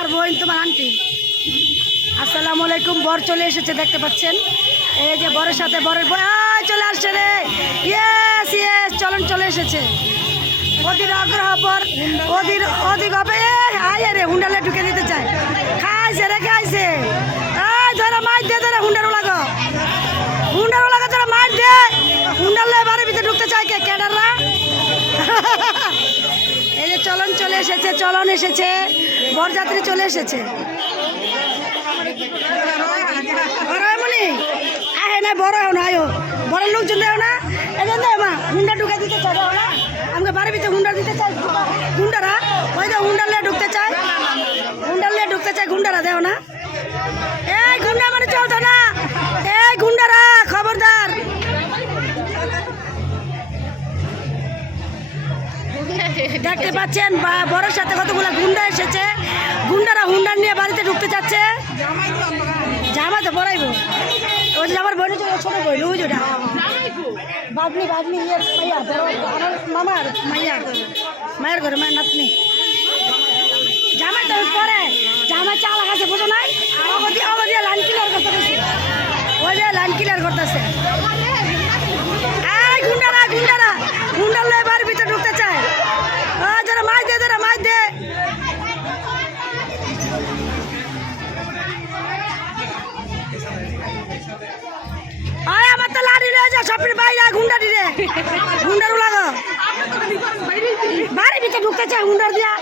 আমার বোন তোমার আন্টি। আসসালামু আলাইকুম। বর চলে এসেছে দেখতে পাচ্ছেন, এই যে বরের সাথে বরের বই চলে আসছে রে। ইয়েস ইয়েস, চলন চলে এসেছে। অধীর আগ্রহ পর অধিক হবে আয় রে, হুন্ডালে ঢুকে দিতে চায়। খাইছে রে খাইছে। ধরা মাছ দে, ধরা হুন্ডারও লাগো ধরা মাছ দে। হুন্ডালে বাড়ির ভিতরে ঢুকতে চায় কে ক্যাডাররা। এই যে চলন চলে এসেছে, চলন এসেছে, বরযাত্রী চলে এসেছে। মনি আহে না, বড় হও না, আয়ো বড় লোকজন দেও না, এজন দেও মা। হুন্ডা ঢুকে দিতে চাই না, আমাকে বাড়ির ভিতরে হুন্ডা দিতে চাই। গুন্ডারা ওই যে হুন্ডা নিয়ে ঢুকতে চায়, গুন্ডারা দেও না। এই গুন্ডা মানে চলতো না, এই গুন্ডারা খবরদার। দেখতে পাচ্ছেন বড়ের সাথে কতগুলো গুন্ডা এসেছে। গুন্ডারা হুন্ডা নিয়ে বাড়িতে ঢুকতে যাচ্ছে। জামা তো পরাইব, ওই যে আমার বোন ছোট বোন, ওই যেটা বাগনি মাইয়া, আমার মামার মায়ের ঘরে মায়ের নাতনি। জামা তো পরে জামা চালা খাচ্ছে, বুঝো নাই? অবধিয়া লাইন ক্লিয়ার করতেছে, ওই যে লাইন ক্লিয়ার করতেছে। গুন্ডার লয়ে বাড়ির ভিতরে ঢুকতে চায়। যারা মাছ দে, যারা মাছ দে। আমার তো লাড়ি রয়ে যায় সবের বাইরে, গুন্ডারি রে, গুন্ডারও লাগো। বাড়ির ভিতরে ঢুকতে চায় হুন্ডার দিয়া,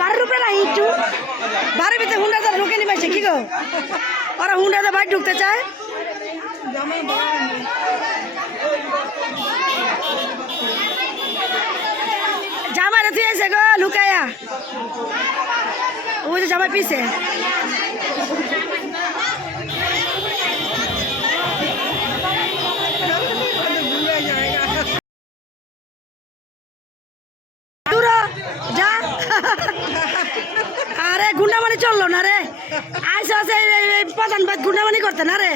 বাড়ির উপরে নাই একটু বাড়ির ভিতরে হুন্ডার দ্বারা ঢুকে নিবাইছে কি গো। ওরা হুন্ডাতে বাড়ি ঢুকতে চায়। জামাই রেথে আছে গো লুকাইয়া, ওই যে জামাই পিছে। আরে গুন্ডামানি চললো না রে, আইসা আছে প্রধান বাদ গুন্ডামানি করতে না রে।